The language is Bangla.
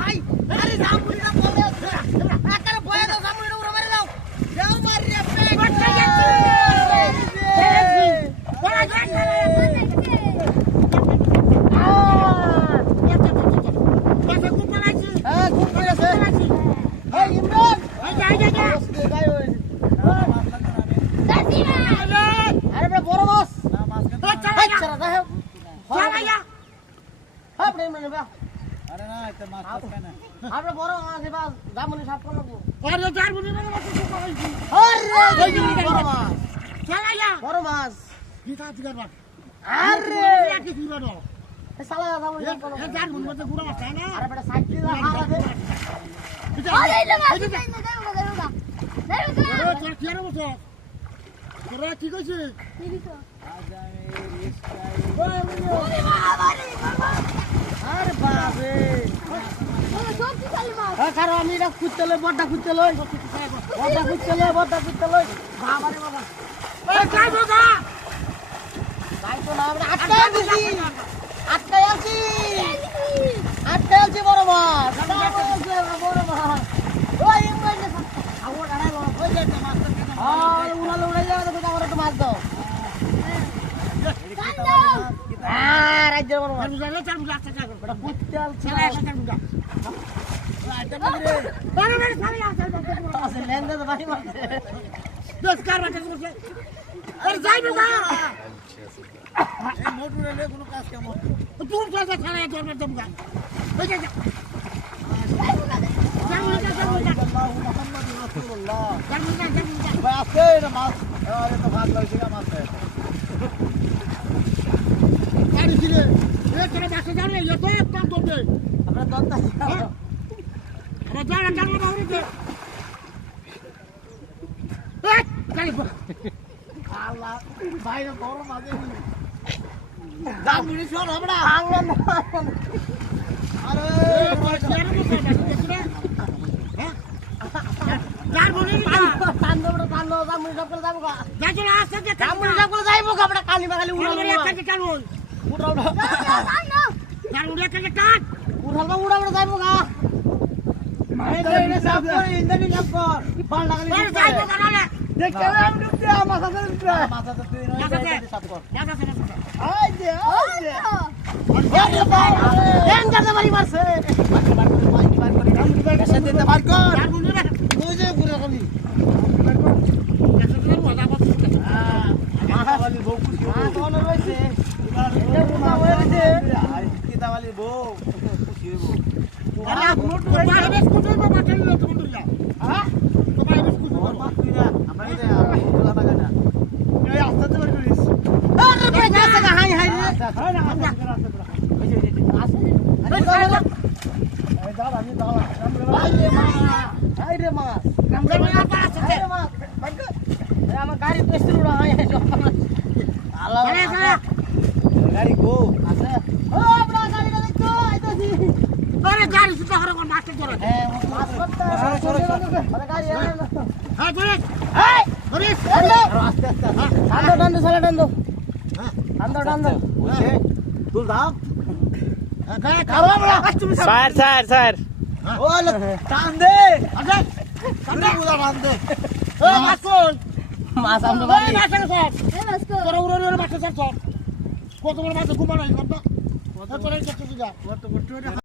হাই আরে জামুড়িটা বলে আকারে বয়ে দাও জামুড়িটা উড়ে মারি দাও যাও মারি রে পেট বড়া গেছে বড়া গেছে খুব পালাইছি হ্যাঁ খুব পালাইছে এই ইমরান যা আরে বড় মাছ না মাছ চলা যা আপনি ইমরান বা আরে না এটা মাছ খায় না আপনি বড় মাছ এবা জামুনি সাফ করে লাগবো আরে জামুনি মানে মাছ খুব পালাইছি আরে বড় মাছ চলা যা বড় মাছ গীতা দিগার আরে কি দিবা না সালা জামুনি সাফ করে জামুনি মধ্যে গুড়া মাছ না আরে বেটা সাইড দিয়ে হারাবে আরে এই মাছ দেই না তোর কি আর বলছ তোরা কি কইছিস কি দিছ আজ আমি আরে বাপ রে সব কি খালি মাছ কারো আমি এটা কুত্তে লই বড়টা কুত্তে লই বাবা রে বাবা এই যাই বাবা যাই তো না আমরা আটকায় আছি বড় মাছ ওই ইংরেজি আওয়াজ আড়াই ওই যে মাছ আর উড়াই যাবে তো আমার একটু মাছ দাও রাজ্যের বড় মাছ বুঝালে চার বুঝা আচ্ছা বেটা কুত্তাল ছেলে একটা বুঝা আইটা বলি রে বারে সারি আছে লেন্দে তো ভাই মারছে দস কার বাটা করছে আরে যাই বাবা এই মোটরে লে কোনো কাজ কাম তুই চলতে খানা ধরবে তোমরা ওই যা আমার গাড়ি পেস্ট গাড়ি গো আছে ও বড় গাড়িটা দেখো আইতাছি আরে গাড়ি সুতা করে কোন মাস্টার ধরে হ্যাঁ মাছ করতে আরে গাড়ি হ্যাঁ ধরে এই ধরে আস্তে আস্তে টান দো সালা টান দো হ্যাঁ টান দো তুই দাও হ্যাঁ খাওয়া বড় স্যার ও টান দে আচ্ছা টান দে উড়া টান দে ও মাছ কোন মাছ আমরা ভাই মাছ কর এই মাছ কর তোরা উড়ে মাছ কর কত বড় মাছ ঘুমানো এই কত কত করে কত দিগা কত কত